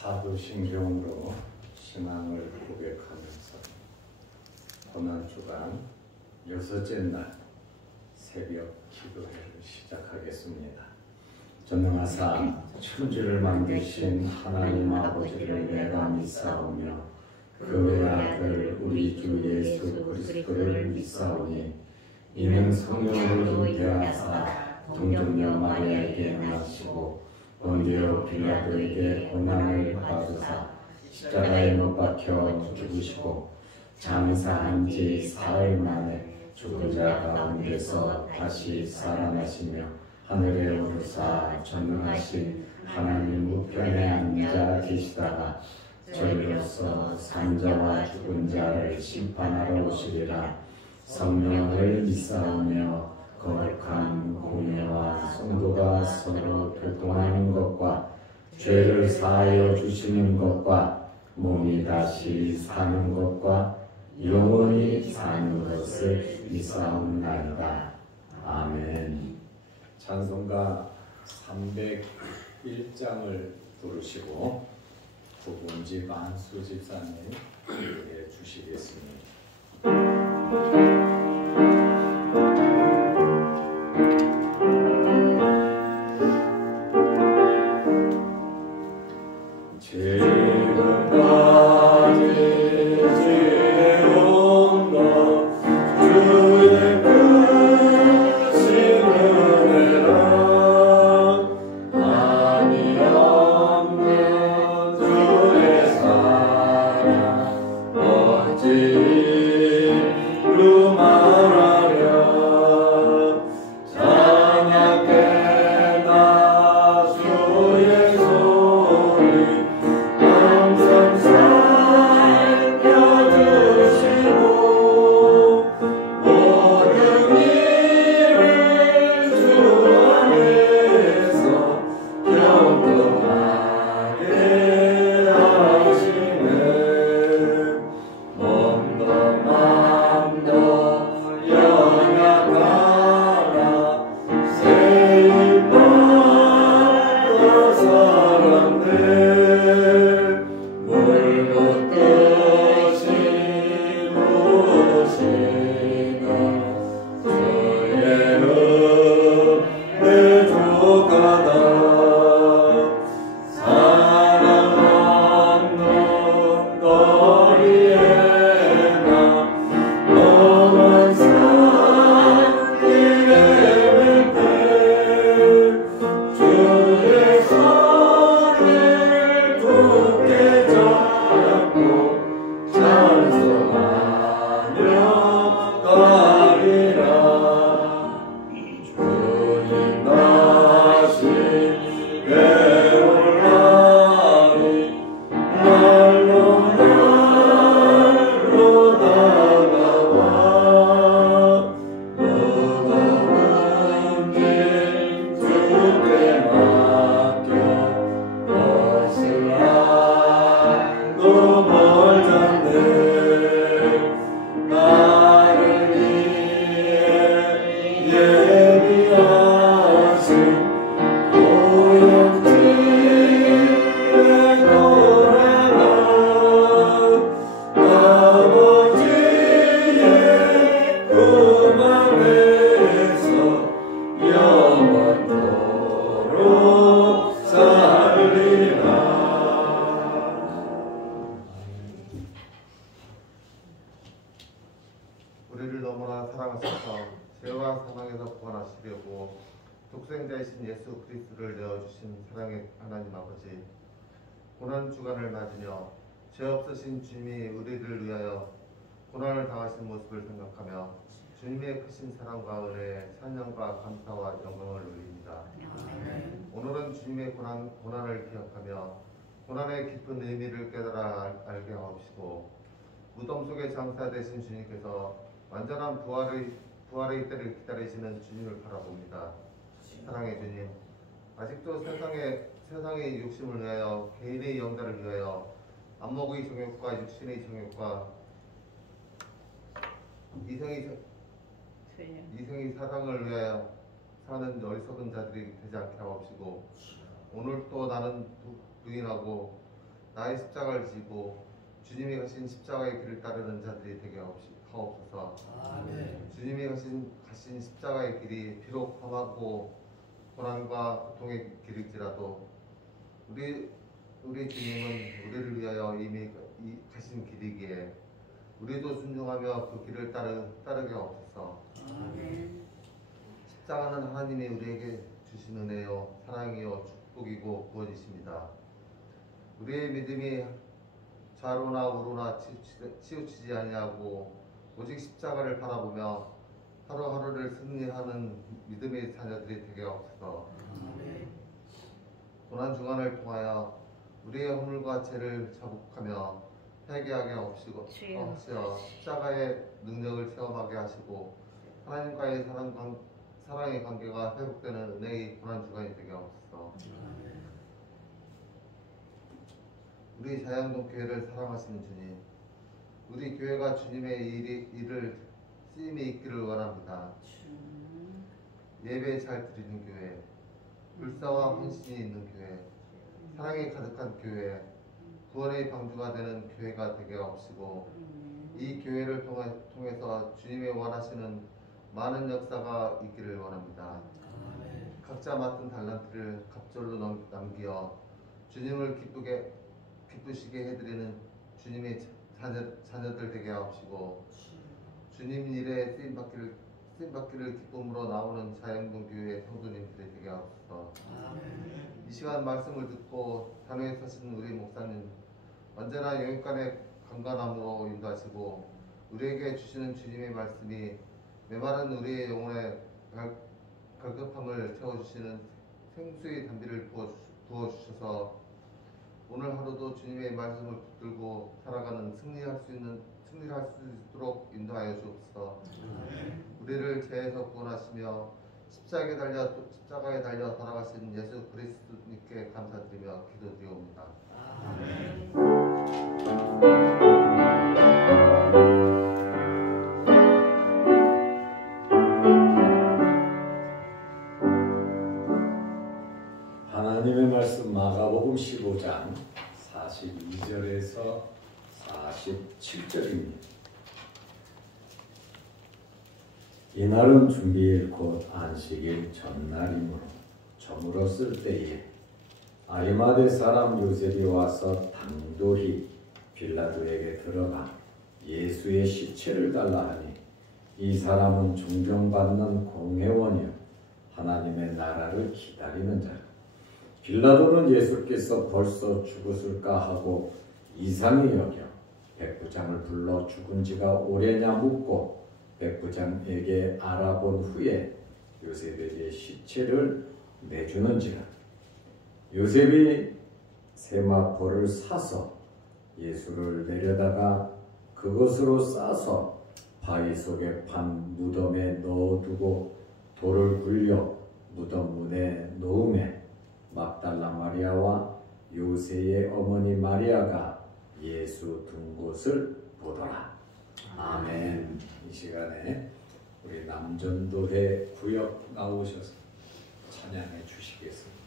사도신경으로 신앙을 고백하면서 고난주간 여섯째 날 새벽 기도회를 시작하겠습니다. 전능하사 천지를 만드신 하나님 아버지를 내가 믿사오며 그 외아들 우리 주 예수 그리스도를 믿사오니 이는 성령으로 대하사 동정녀 마리아에게 나시고 본디오 빌라도에게 고난을 받으사 십자가에 못 박혀 죽으시고 장사한 지 사흘 만에 죽은 자 가운데서 다시 살아나시며 하늘에 오르사 전능하신 하나님 우편에 앉아 계시다가 저희로서 산자와 죽은 자를 심판하러 오시리라. 성령을 믿사오며 거룩한 공예와 성도가 서로 교통하는 것과 죄를 사하여 주시는 것과 몸이 다시 사는 것과 영원히 사는 것을 믿사옵나이다. 아멘. 찬송가 301장을 부르시고 부분집 안수 집사님 기도해 주시겠습니다. 우리를 너무나 사랑하셔서 죄와 사망에서 구원하시려고 독생자이신 예수 그리스도를 내어주신 사랑의 하나님 아버지, 고난 주간을 맞으며 죄 없으신 주님이 우리를 위하여 고난을 당하신 모습을 생각하며 주님의 크신 사랑과 은혜에 찬양과 감사와 영광을 올립니다. 오늘은 주님의 고난을 기억하며 고난의 깊은 의미를 깨달아 알게 하옵시고, 무덤 속에 장사되신 주님께서 완전한 부활의 때를 기다리시는 주님을 바라봅니다. 사랑의 주님, 아직도 세상의 욕심을 위하여, 개인의 영달을 위하여 안목의 정욕과 육신의 정욕과 이생의 사랑을 위하여 사는 어리석은 자들이 되지 않게 하옵시고, 오늘 또 나는 부인하고 나의 십자가를 지고 주님이 가신 십자가의 길을 따르는 자들이 되게 하옵소서. 아멘. 주님이 가신 십자가의 길이 비록 험하고 고난과 고통의 길일지라도 우리 주님은 우리를 위하여 이미 가신 길이기에 우리도 순종하며 그 길을 따르게 하옵소서. 아멘. 십자가는 하나님이 우리에게 주신 은혜요 사랑이요 축복이고 구원이십니다. 우리의 믿음이 좌로나 우로나 치우치지 아니하고 오직 십자가를 바라보며 하루하루를 승리하는 믿음의 자녀들이 되게 하옵소서. 아멘. 고난 주간을 통하여 우리의 허물과 죄를 자복하며 회개하게 하옵시고 하시어 십자가의 능력을 체험하게 하시고 하나님과의 사랑의 관계가 회복되는 은혜의 고난 주간이 되게 하옵소서. 우리 자양동 교회를 사랑하시는 주님, 우리 교회가 주님의 일을 쓰임이 있기를 원합니다. 예배 잘 드리는 교회, 불사와 헌신이 있는 교회, 사랑이 가득한 교회, 구원의 방주가 되는 교회가 되게 하옵시고 이 교회를 통해서 주님의 원하시는 많은 역사가 있기를 원합니다. 각자 맡은 달란트를 갑절로 남기어 주님을 기쁘시게 해드리는 주님의 자녀들 되게 하옵시고 주님 일에 쓰임받기를 기쁨으로 나오는 자양동 교회 성도님들이 되게 하옵소서. 이 시간 말씀을 듣고 단회에 서신 우리 목사님 언제나 영육간의 강건함으로 인도하시고 우리에게 주시는 주님의 말씀이 메마른 우리의 영혼에 갈급함을 채워주시는 생수의 단비를 부어주셔서 오늘 하루도 주님의 말씀을 붙들고 살아가는 승리할 수 있도록 인도하여 주옵소서. 우리를 죄에서 구원하시며 십자가에 달려 돌아가신 예수 그리스도님께 감사드리며 기도드리옵니다. 하나님의 말씀 마가복음 15장 42절에서 47절입니다. 이날은 준비일 곧 안식일 전날이므로 저물었을 때에 아리마대 사람 요셉이 와서 당도히 빌라도에게 들어가 예수의 시체를 달라 하니 이 사람은 존경받는 공회원이요 하나님의 나라를 기다리는 자라. 빌라도는 예수께서 벌써 죽었을까 하고 이상히 여겨 백부장을 불러 죽은 지가 오래냐 묻고 백부장에게 알아본 후에 요셉에게 시체를 내주는지라. 요셉이 세마포를 사서 예수를 내려다가 그것으로 싸서 바위 속에 판 무덤에 넣어두고 돌을 굴려 무덤 문에 놓음에 막달라 마리아와 요새의 어머니 마리아가 예수 둔 곳을 보더라. 아멘. 이 시간에 우리 남전도회 구역 나오셔서 찬양해 주시겠습니다.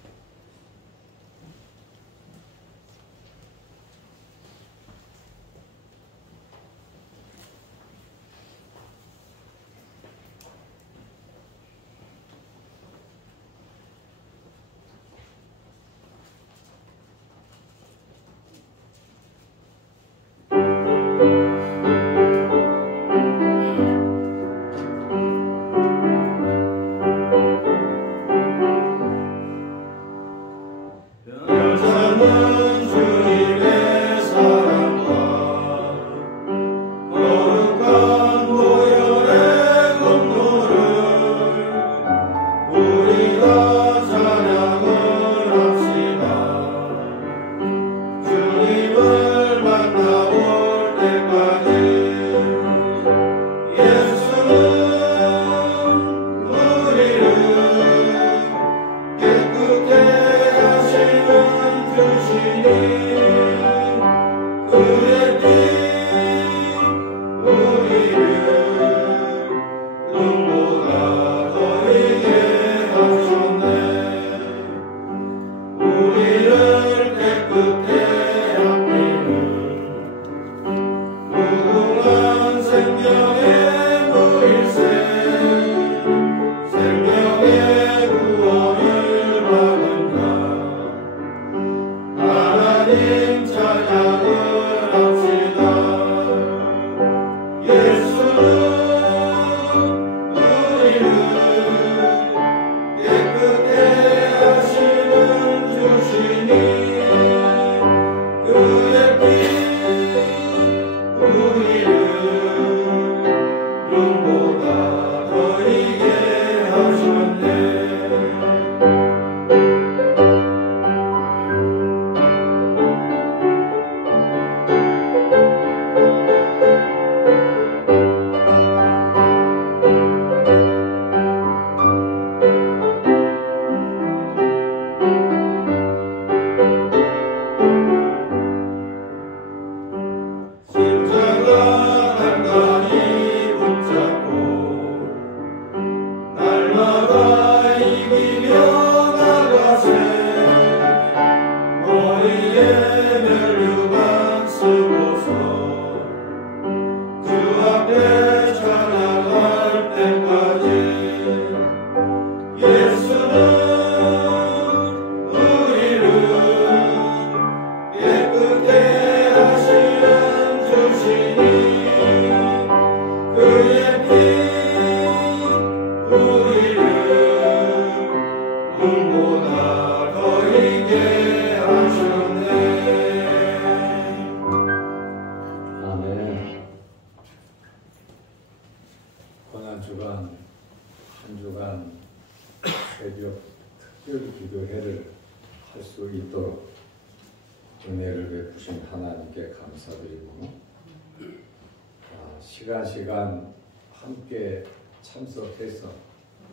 시간 함께 참석해서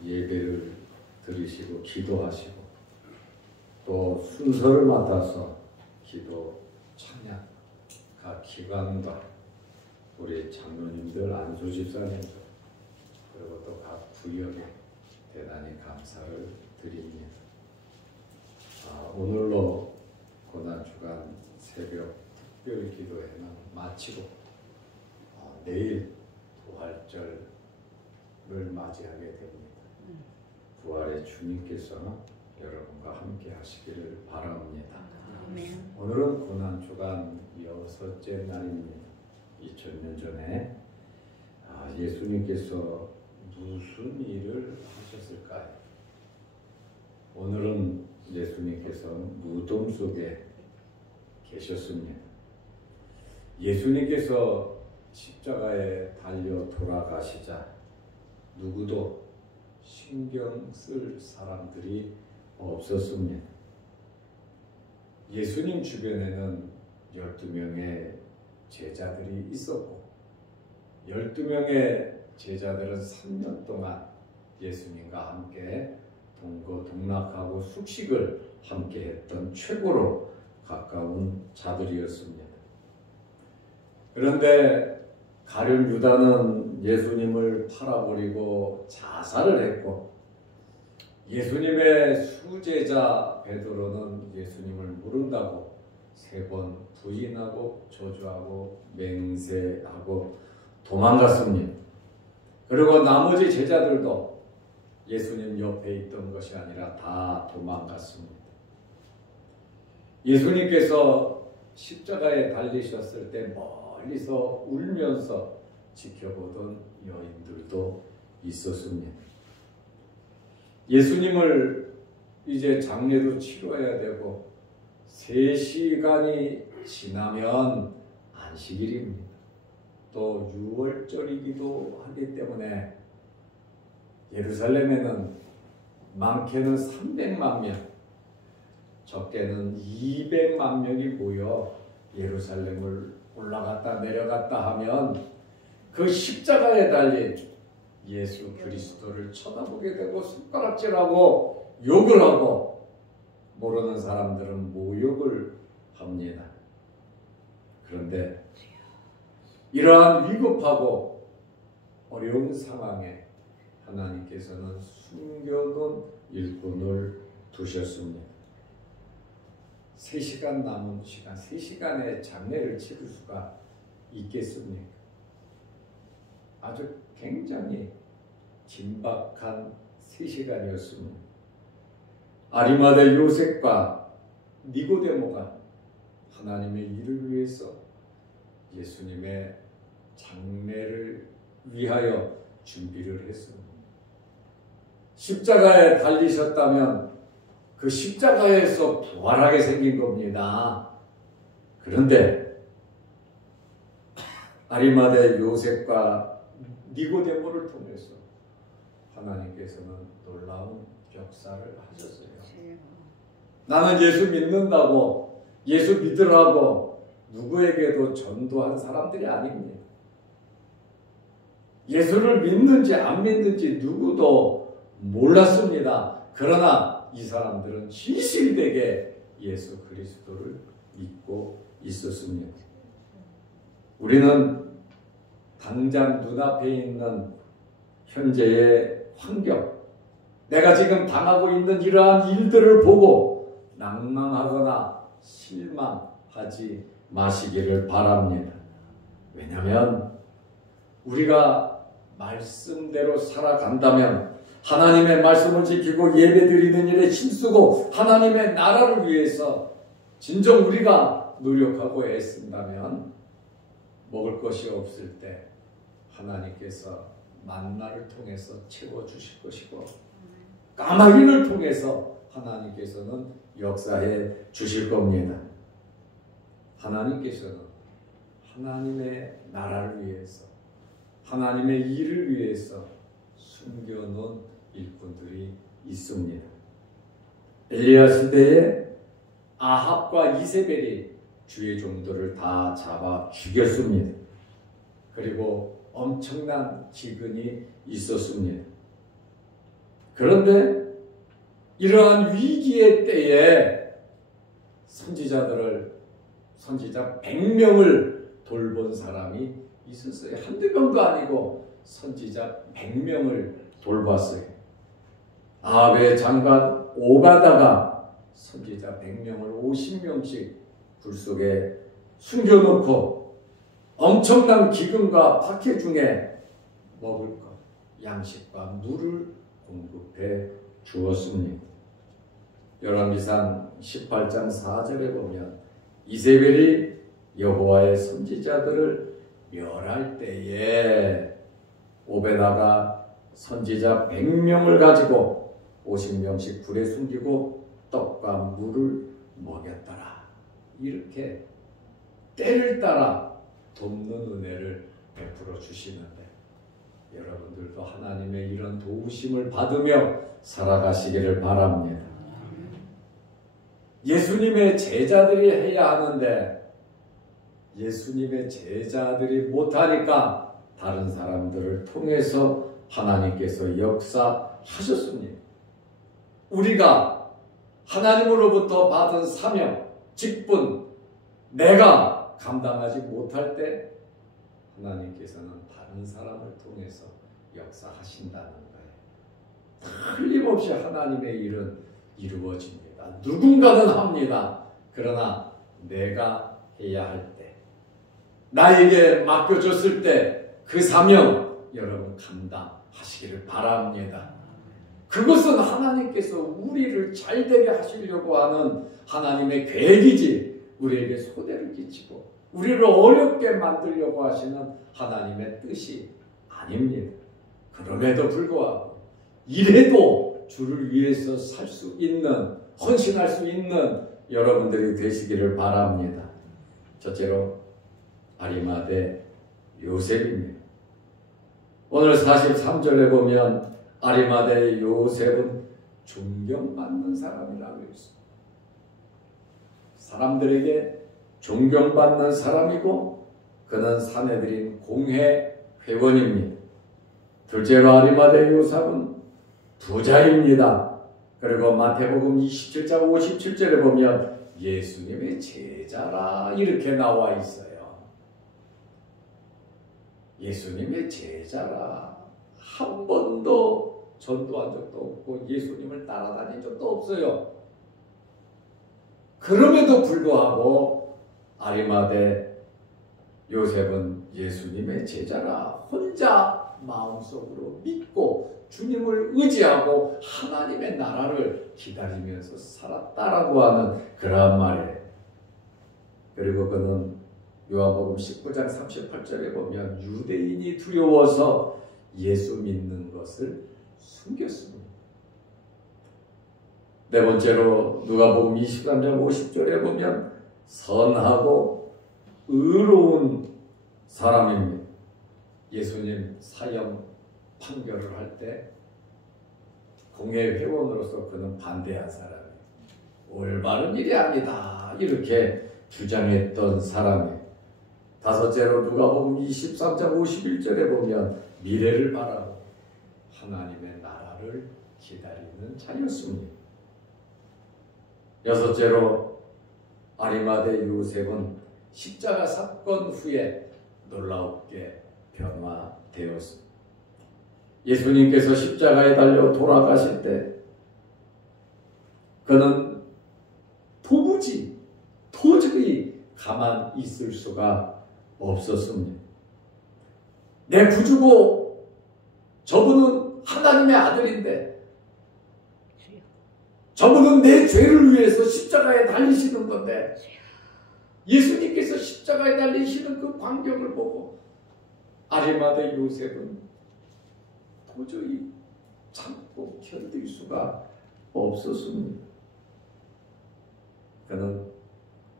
예배를 드리시고 기도하시고 또 순서를 맡아서 기도, 찬양, 각 기관과 우리 장로님들, 안수 집사님들 그리고 또 각 구역에 대단히 감사를 드립니다. 오늘로 고난주간 새벽 특별 기도회는 마치고 내일 부활절을 맞이하게 됩니다. 부활의 주님께서 여러분과 함께 하시기를 바랍니다. 아멘. 오늘은 고난주간 6째 날입니다. 2000년 전에 예수님께서 무슨 일을 하셨을까요? 오늘은 예수님께서 무덤 속에 계셨습니다. 예수님께서 십자가에 달려 돌아가시자 누구도 신경 쓸 사람들이 없었습니다. 예수님 주변에는 12명의 제자들이 있었고 12명의 제자들은 3년 동안 예수님과 함께 동거동락하고 숙식을 함께 했던 최고로 가까운 자들이었습니다. 그런데 가룟 유다는 예수님을 팔아버리고 자살을 했고 예수님의 수제자 베드로는 예수님을 모른다고 3번 부인하고 저주하고 맹세하고 도망갔습니다. 그리고 나머지 제자들도 예수님 옆에 있던 것이 아니라 다 도망갔습니다. 예수님께서 십자가에 달리셨을 때 멀리서 울면서 지켜보던 여인들도 있었습니다. 예수님을 이제 장례도 치러야 되고 3시간이 지나면 안식일입니다. 또 유월절이기도 하기 때문에 예루살렘에는 많게는 300만 명, 적게는 200만 명이 모여 예루살렘을 올라갔다 내려갔다 하면 그 십자가에 달린 예수 그리스도를 쳐다보게 되고 손가락질하고 욕을 하고 모르는 사람들은 모욕을 합니다. 그런데 이러한 위급하고 어려운 상황에 하나님께서는 숨겨둔 일꾼을 두셨습니다. 3시간 남은 시간, 3시간의 장례를 치를 수가 있겠습니까? 아주 굉장히 긴박한 3시간이었습니다. 아리마대 요셉과 니고데모가 하나님의 일을 위해서 예수님의 장례를 위하여 준비를 했습니다. 십자가에 달리셨다면 그 십자가에서 부활하게 생긴 겁니다. 그런데 아리마대 요셉과 니고데모를 통해서 하나님께서는 놀라운 역사를 하셨어요. 나는 예수 믿는다고, 예수 믿으라고 누구에게도 전도한 사람들이 아닙니다. 예수를 믿는지 안 믿는지 누구도 몰랐습니다. 그러나 이 사람들은 진실되게 예수 그리스도를 믿고 있었습니다. 우리는 당장 눈앞에 있는 현재의 환경, 내가 지금 당하고 있는 이러한 일들을 보고 낭망하거나 실망하지 마시기를 바랍니다. 왜냐하면 우리가 말씀대로 살아간다면, 하나님의 말씀을 지키고 예배드리는 일에 힘쓰고 하나님의 나라를 위해서 진정 우리가 노력하고 애쓴다면 먹을 것이 없을 때 하나님께서 만나를 통해서 채워주실 것이고, 까마귀를 통해서 하나님께서는 역사해 주실 겁니다. 하나님께서는 하나님의 나라를 위해서, 하나님의 일을 위해서 숨겨놓은 일꾼들이 있습니다. 엘리야 시대에 아합과 이세벨이 주의 종들을 다 잡아 죽였습니다. 그리고 엄청난 기근이 있었습니다. 그런데 이러한 위기의 때에 선지자 100명을 돌본 사람이 있었어요. 한두 명도 아니고 선지자 100명을 돌봤어요. 아합의 장관 오바다가 선지자 100명을 50명씩 불 속에 숨겨놓고 엄청난 기근과 박해 중에 먹을 것, 양식과 물을 공급해 주었습니다. 열왕기상 18장 4절에 보면 이세벨이 여호와의 선지자들을 멸할 때에 오베다가 선지자 100명을 가지고 50명씩 불에 숨기고 떡과 물을 먹였더라. 이렇게 때를 따라 돕는 은혜를 베풀어 주시는데, 여러분들도 하나님의 이런 도우심을 받으며 살아가시기를 바랍니다. 예수님의 제자들이 해야 하는데 예수님의 제자들이 못하니까 다른 사람들을 통해서 하나님께서 역사하셨습니다. 우리가 하나님으로부터 받은 사명, 직분, 내가 감당하지 못할 때 하나님께서는 다른 사람을 통해서 역사하신다는 거예요. 틀림없이 하나님의 일은 이루어집니다. 누군가는 합니다. 그러나 내가 해야 할 때, 나에게 맡겨줬을 때 그 사명 여러분 감당하시기를 바랍니다. 그것은 하나님께서 우리를 잘되게 하시려고 하는 하나님의 계획이지, 우리에게 소대를 끼치고 우리를 어렵게 만들려고 하시는 하나님의 뜻이 아닙니다. 그럼에도 불구하고 이래도 주를 위해서 살 수 있는, 헌신할 수 있는 여러분들이 되시기를 바랍니다. 첫째로 아리마대 요셉입니다. 오늘 43절에 보면 아리마대 요셉은 존경받는 사람이라고 했습니다. 사람들에게 존경받는 사람이고 그는 사내들인 공회 회원입니다. 둘째로 아리마대 요셉은 부자입니다. 그리고 마태복음 27장 57절에 보면 예수님의 제자라 이렇게 나와 있어요. 예수님의 제자라. 한 번도 전도한 적도 없고 예수님을 따라다닌 적도 없어요. 그럼에도 불구하고 아리마대 요셉은 예수님의 제자라. 혼자 마음속으로 믿고 주님을 의지하고 하나님의 나라를 기다리면서 살았다라고 하는 그러한 말이에요. 그리고 그는 요한복음 19장 38절에 보면 유대인이 두려워서 예수 믿는 것을 숨겼습니다. 네 번째로 누가복음 23장 50절에 보면 선하고 의로운 사람입니다. 예수님 사형 판결을 할 때 공회 회원으로서 그는 반대한 사람이에요. 올바른 일이 아니다 이렇게 주장했던 사람이에요. 다섯째로 누가복음 23장 51절에 보면 미래를 바라고 하나님의 나라를 기다리는 자였습니다. 여섯째로 아리마대 요셉은 십자가 사건 후에 놀랍게 변화되었습니다. 예수님께서 십자가에 달려 돌아가실 때 그는 도저히 가만 있을 수가 없었습니다. 내 구주고 저분은 하나님의 아들인데 저분은 내 죄를 위해서 십자가에 달리시는 건데 예수님께서 십자가에 달리시는 그 광경을 보고 아리마대 요셉은 도저히 참고 견딜 수가 없었습니다. 그는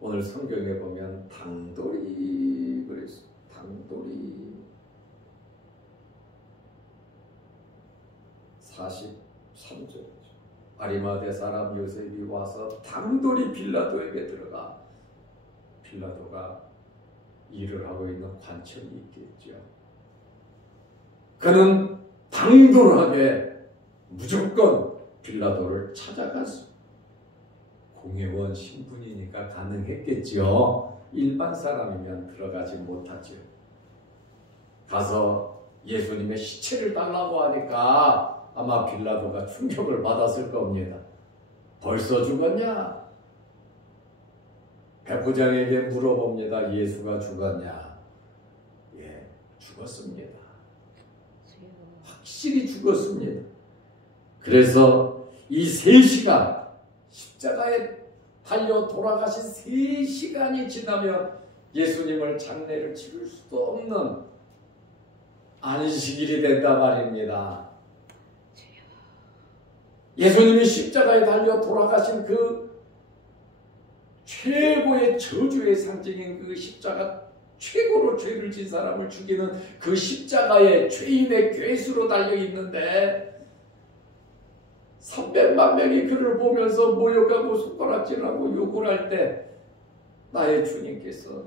오늘 성경에 보면 당돌이 그랬어요. 당돌이 43절 아리마대 사람 요셉이 와서 당돌이 빌라도에게 들어가 빌라도가 일을 하고 있는 관청이 있겠죠. 그는 당돌하게 무조건 빌라도를 찾아갔습니다. 공회원 신분이니까 가능했겠죠. 일반 사람이면 들어가지 못하죠. 가서 예수님의 시체를 달라고 하니까 아마 빌라도가 충격을 받았을 겁니다. 벌써 죽었냐? 백부장에게 물어봅니다. 예수가 죽었냐? 예, 죽었습니다. 확실히 죽었습니다. 그래서 이 3시간 십자가에 달려 돌아가신 3시간이 지나면 예수님을 장례를 치를 수도 없는 안식일이 된다 말입니다. 예수님이 십자가에 달려 돌아가신 그 최고의 저주의 상징인 그 십자가, 최고로 죄를 진 사람을 죽이는 그 십자가에 죄인의 괴수로 달려있는데 300만 명이 그를 보면서 모욕하고 손가락질하고 욕을 할 때 나의 주님께서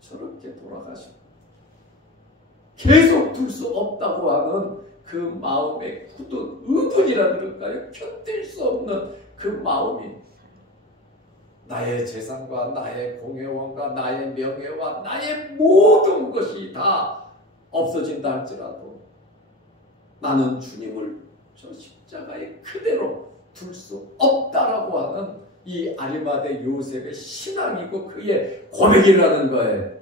저렇게 돌아가시고 계속 둘 수 없다고 하는 그 마음의 굳은 의분이라 그럴까요? 견딜 수 없는 그 마음이 나의 재산과 나의 공회원과 나의 명예와 나의 모든 것이 다 없어진다 할지라도 나는 주님을 저 십자가에 그대로 둘 수 없다라고 하는 이 아리마대 요셉의 신앙이고 그의 고백이라는 거예요.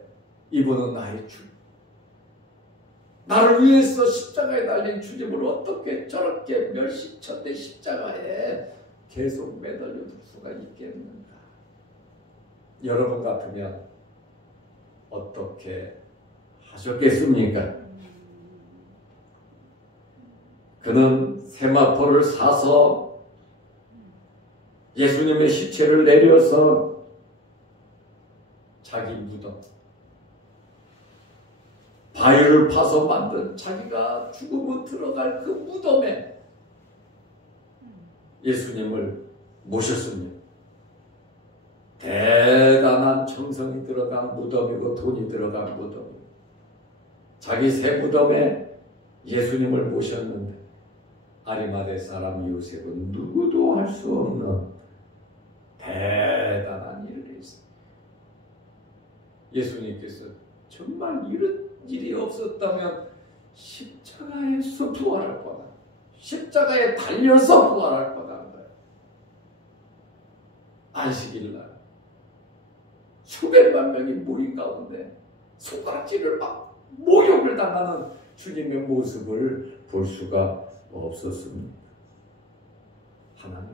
이분은 나의 주. 나를 위해서 십자가에 달린 주님을 어떻게 저렇게 멸시천대 십자가에 계속 매달려 둘 수가 있겠는가? 여러분 같으면 어떻게 하셨겠습니까? 그는 세마포를 사서 예수님의 시체를 내려서 자기 무덤, 바위를 파서 만든 자기가 죽으면 들어갈 그 무덤에 예수님을 모셨습니다. 대단한 정성이 들어간 무덤이고 돈이 들어간 무덤이고 자기 새 무덤에 예수님을 모셨는데 아리마대 사람 요셉은 누구도 할 수 없는 대단한 일을 했습니다. 예수님께서 정말 이런 일이 없었다면 십자가에서 부활할 거다. 십자가에 달려서 부활할 거다는 거예요. 안식일날 수백만 명이 모인 가운데 손가락질을 막 모욕을 당하는 주님의 모습을 볼 수가 없었습니다. 하나님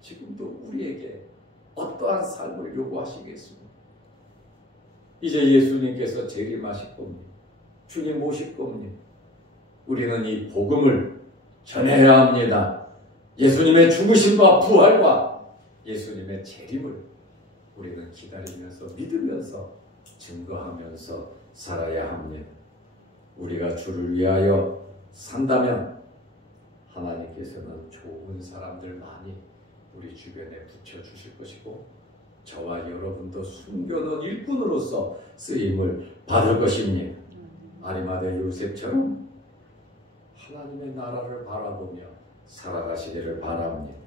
지금도 우리에게 어떠한 삶을 요구하시겠습니까? 이제 예수님께서 재림하실 겁니다. 주님 오실 겁니다. 우리는 이 복음을 전해야 합니다. 예수님의 죽으심과 부활과 예수님의 재림을 우리는 기다리면서 믿으면서 증거하면서 살아야 합니다. 우리가 주를 위하여 산다면 하나님께서는 좋은 사람들 많이 우리 주변에 붙여주실 것이고 저와 여러분도 숨겨놓은 일꾼으로서 쓰임을 받을 것입니다. 아리마대 요셉처럼 하나님의 나라를 바라보며 살아가시기를 바랍니다.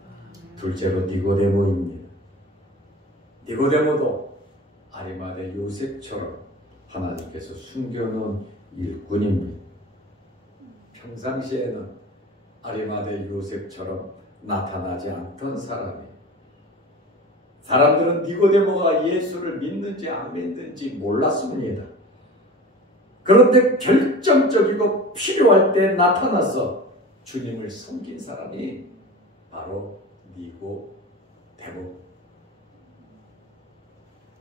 둘째로 니고데모입니다. 니고데모도 아리마대 요셉처럼 하나님께서 숨겨놓은 일꾼입니다. 평상시에는 아리마대 요셉처럼 나타나지 않던 사람이에요. 사람들은 니고데모가 예수를 믿는지 안 믿는지 몰랐습니다. 그런데 결정적이고 필요할 때 나타나서 주님을 섬긴 사람이 바로 니고데모.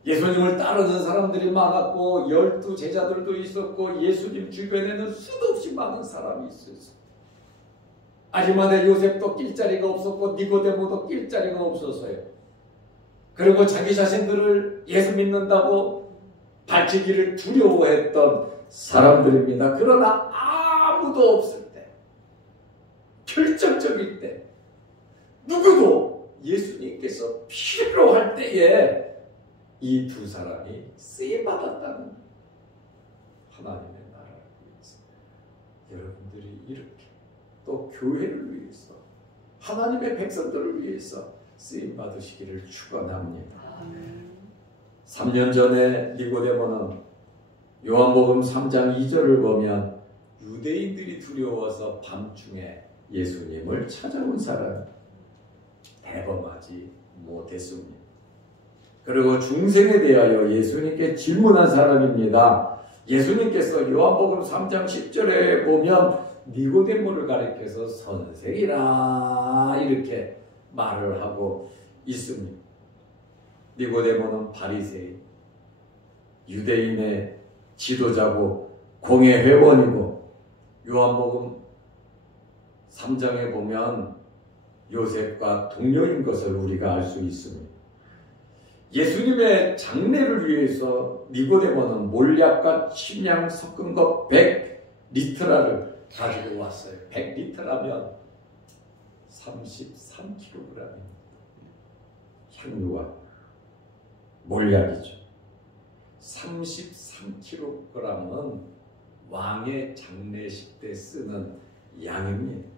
예수님을 따르는 사람들이 많았고 12 제자들도 있었고 예수님 주변에는 수도 없이 많은 사람이 있었어요. 아리마대 요셉도 낄 자리가 없었고 니고데모도 낄 자리가 없었어요. 그리고 자기 자신들을 예수 믿는다고 밝히기를 두려워했던 사람들입니다. 그러나 아무도 없을 때, 결정적일 때, 누구도 예수님께서 필요할 때에 이 두 사람이 쓰임받았다는 하나님의 나라를 위해서 여러분들이 이렇게 또 교회를 위해서 하나님의 백성들을 위해서 쓰임받으시기를 축원합니다. 3년 전에 니고데모는 요한복음 3장 2절을 보면 유대인들이 두려워서 밤중에 예수님을 찾아온 사람 대범하지 못했습니다. 그리고 중생에 대하여 예수님께 질문한 사람입니다. 예수님께서 요한복음 3장 10절에 보면 니고데모를 가리켜서 선생이라 이렇게 말을 하고 있습니다. 니고데모는 바리새인, 유대인의 지도자고 공회 회원이고 요한복음 3장에 보면 요셉과 동료인 것을 우리가 알 수 있습니다. 예수님의 장례를 위해서 니고데모는 몰약과 침향 섞은 것 100리트라를 가지고 왔어요. 100리트라면 33kg입니다. 향유와 몰약이죠. 33kg은 왕의 장례식 때 쓰는 양입니다.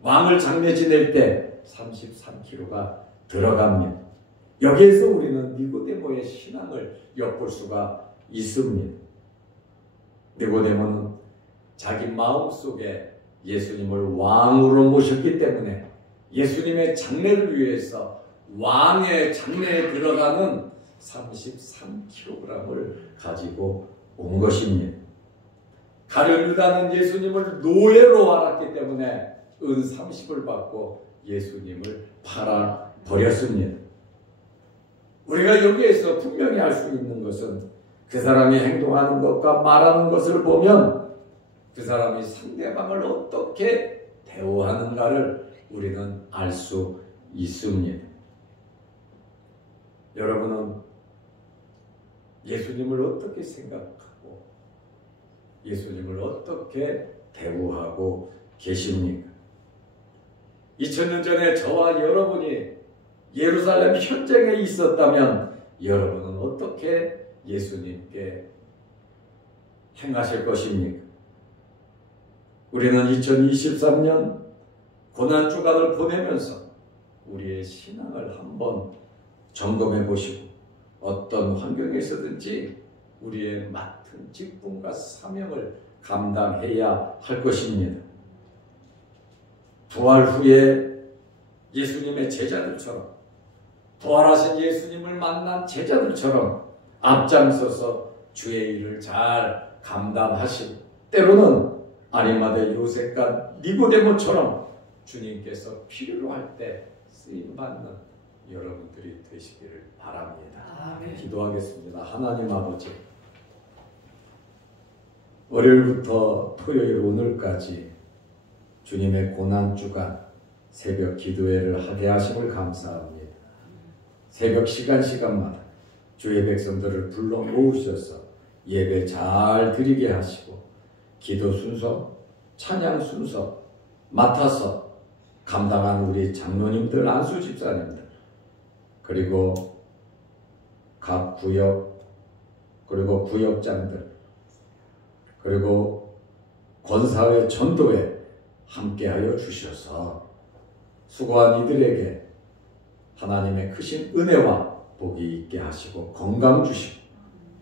왕을 장례 지낼 때 33kg가 들어갑니다. 여기에서 우리는 니고데모의 신앙을 엿볼 수가 있습니다. 니고데모는 자기 마음속에 예수님을 왕으로 모셨기 때문에 예수님의 장례를 위해서 왕의 장례에 들어가는 33kg을 가지고 온 것입니다. 가룟 유다는 예수님을 노예로 알았기 때문에 은 30을 받고 예수님을 팔아 버렸습니다. 우리가 여기에서 분명히 알 수 있는 것은 그 사람이 행동하는 것과 말하는 것을 보면 그 사람이 상대방을 어떻게 대우하는가를 우리는 알 수 있습니다. 여러분은 예수님을 어떻게 생각하고 예수님을 어떻게 대우하고 계십니까? 2000년 전에 저와 여러분이 예루살렘 현장에 있었다면 여러분은 어떻게 예수님께 행하실 것입니까? 우리는 2023년 고난주간을 보내면서 우리의 신앙을 한번 점검해 보시고 어떤 환경에서든지 우리의 맡은 직분과 사명을 감당해야 할 것입니다. 부활 후에 예수님의 제자들처럼 부활하신 예수님을 만난 제자들처럼 앞장서서 주의 일을 잘 감당하시고 때로는 아리마대 요셉과 니고데모처럼 주님께서 필요로 할 때 쓰임받는 여러분들이 되시기를 바랍니다. 아멘. 기도하겠습니다. 하나님 아버지, 월요일부터 토요일 오늘까지 주님의 고난주간 새벽 기도회를 하게 하심을 감사합니다. 새벽 시간마다 주의 백성들을 불러 모으셔서 예배 잘 드리게 하시고 기도 순서, 찬양 순서 맡아서 감당한 우리 장로님들, 안수 집사님들, 그리고 각 구역, 그리고 구역장들, 그리고 권사회 전도에 함께하여 주셔서 수고한 이들에게 하나님의 크신 은혜와 복이 있게 하시고 건강 주시고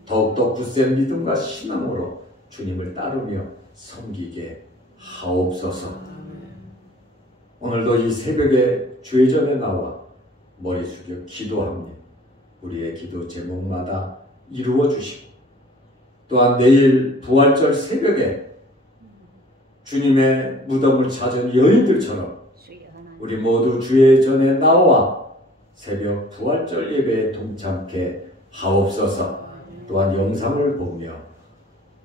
더욱더 굳센 믿음과 신앙으로 주님을 따르며 섬기게 하옵소서. 오늘도 이 새벽에 주의 전에 나와 머리 숙여 기도합니다. 우리의 기도 제목마다 이루어 주시고 또한 내일 부활절 새벽에 주님의 무덤을 찾은 여인들처럼 우리 모두 주의 전에 나와 새벽 부활절 예배에 동참케 하옵소서. 또한 영상을 보며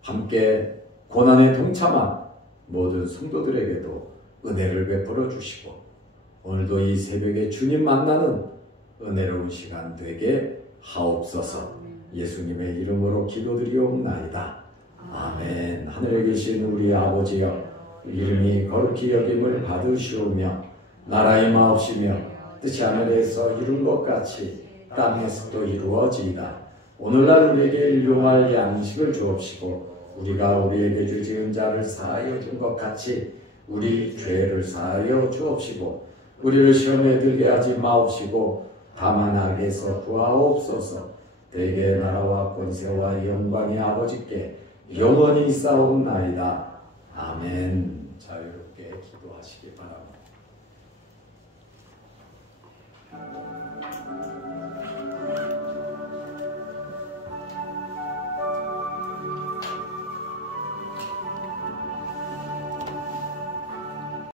함께 고난에 동참한 모든 성도들에게도 은혜를 베풀어 주시고 오늘도 이 새벽에 주님 만나는 은혜로운 시간 되게 하옵소서. 예수님의 이름으로 기도드리옵나이다. 아멘. 하늘에 계신 우리 아버지여, 이름이 거룩히 여김을 받으시오며 나라의 임하옵시며 뜻이 하늘에서 이룬 것 같이 땅에서도 이루어지이다. 오늘날 우리에게 일용할 양식을 주옵시고 우리가 우리에게 주지은 자를 사하여 준 것 같이 우리 죄를 사하여 주옵시고 우리를 시험에 들게 하지 마옵시고 다만 악에서 구하옵소서. 대개 나라와 권세와 영광이 아버지께 영원히 있사옵나이다. 아멘. 자유롭게 기도하시기 바랍니다.